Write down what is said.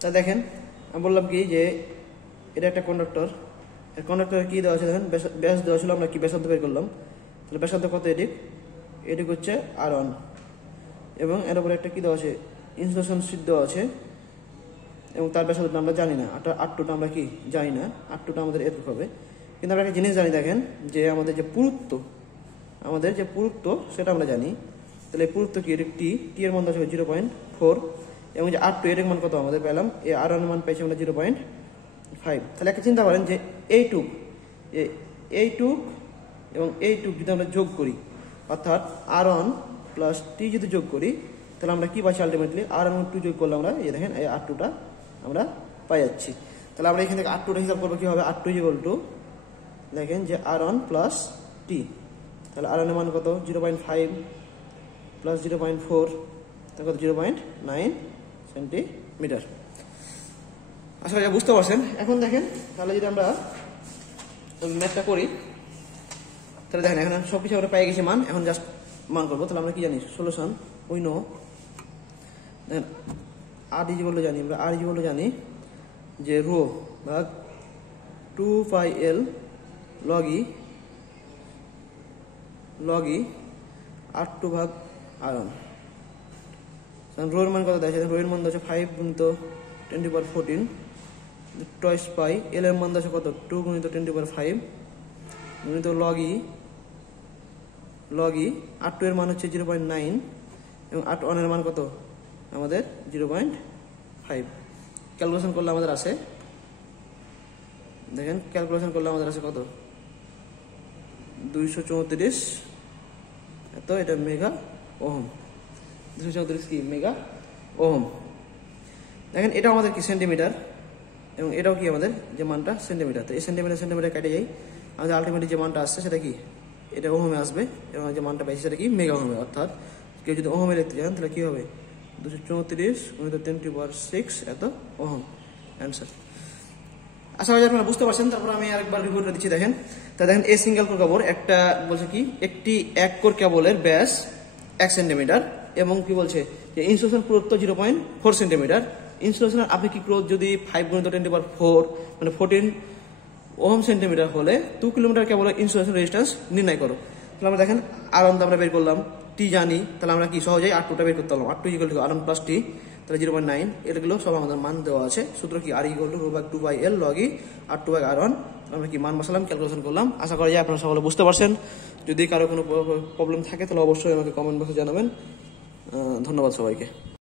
তা দেখেন আমি বললাম কি যে এটা একটা কন্ডাক্টর, এর কন্ডাক্টরে কি দেওয়া আছে দেখেন, ব্যাস দেওয়া ছিল, আমরা কি ব্যাসার্ধ বের করলাম। তাহলে ব্যাসার্ধ কত? এদিক হচ্ছে R1, এবং এর উপরে একটা কি দেওয়া আছে, ইনসুলেশন শীট দেওয়া আছে, এবং তার ব্যাসার্ধটা আমরা জানি না, R2টা আমরা কি জানি না, R2টা আমাদের এটুক হবে। কিন্তু আমরা একটা জিনিস জানি দেখেন, যে আমাদের যে পুরুত্ব সেটা আমরা জানি। তাহলে এই পুরুত্ব কি, টি এর মান আছে 0.4, এবং যে R2 এর মান কত আমাদের পেলাম, এই R1 মান পাইছি আমরা 0.5। তাহলে একটা চিন্তা করেন যে এইটুক এবং এইটুক যদি আমরা যোগ করি, অর্থাৎ R1 প্লাস টি যদি যোগ করি, তাহলে আমরা কি পাচ্ছি আলটিমেটলি, R1 এবং 2 যোগ করলে আমরা এই দেখেন এই R2টা আমরা পাই যাচ্ছি। তাহলে আমরা এখান থেকে R2টা হিসাব করবো, কি হবে, R2 ইকুয়াল টু দেখেন যে R1 প্লাস টি। তাহলে R1 এর মান কত, 0.5 প্লাস 0.4, তাহলে কত, 0.9 সেন্টিমিটার। আশা করি বুঝতে পারছেন। এখন দেখেন তাহলে যদি আমরা ম্যাথটা করি, তাহলে দেখেন এখন সবকিছু আমরা পেয়ে গেছি মান, এখন জাস্ট মান করবো। তাহলে আমরা কি জানি, সলিউশন উই নো, দেখেন R ইকুয়াল টু জানি আমরা, R ইকুয়াল টু জানি যে রো ভাগ 2 পাই L log e R2 ভাগ R1। রো এর মান কত দেয়, রো এর মান দেয় 5 গুণিত 10^14 টয়েস পাই, এল এর মান দেয় কত, 2 গুণিত 10^5 গুণিত log e R2 এর মান হচ্ছে 0.9, এবং R1 এর মান কত আমাদের 0.5। ক্যালকুলেশন করলে আমাদের আসে, দেখেন ক্যালকুলেশন করলে আমাদের আসে কত, 234 এত, এটা মেগা ওহম, 234 কি মেগা ওহম। দেখেন এটা আমাদের কি সেন্টিমিটার, এবং এটাও কি আমাদের যে মানটা সেন্টিমিটার। তো এই সেন্টিমিটার কেটে যাই, আমাদের আলটিমেটলি যে মানটা আসছে সেটা কি, এটা ওহমে আসবে, এবং যে মানটা পাইছি সেটা কি মেগা ওহমে। অর্থাৎ কেউ যদি ওহমে লিখতে চান তাহলে কি হবে, 234 গুণিত 10^6 এত ওহম, অ্যান্সার। আশা করি আপনারা বুঝতে পারছেন। তারপর আমি আরেকবার রিপোর্টটা দিচ্ছি দেখেন। তা দেখেন এই সিঙ্গেল কোর কেবল একটা বলছে কি, একটি এক কোর কেবলের ব্যাস 1 সেন্টিমিটার, এবং কি বলছে যে ইনসুলেশন পুরুত্ব 0.4 সেন্টিমিটার। ইনসুলেশনের আপেক্ষিক রোধ যদি 5 গুণিত 10^4 মানে 14 ওহম সেন্টিমিটার হলে 2 কিলোমিটার কেবলের ইনসুলেশন রেজিস্ট্যান্স নির্ণয় করো। তাহলে আমরা দেখেন R1 আমরা বের করলাম, টি জানি, তাহলে আমরা কি সহজেই R2টা বের করতে পারলাম। R2 equal to R1 plus টি, তাহলে 0.9, এগুলো সব আমাদের মান দেওয়া আছে। সূত্র কি, R ইকুয়াল টু রো ভাগ 2/L log e R2 ভাগ R1। আমরা কি মান বসালাম, ক্যালকুলেশন করলাম। আশা করি যে আপনারা সকলে বুঝতে পারছেন। যদি কারো কোনো প্রবলেম থাকে তাহলে অবশ্যই আমাকে কমেন্ট বক্সে জানাবেন। ধন্যবাদ সবাইকে।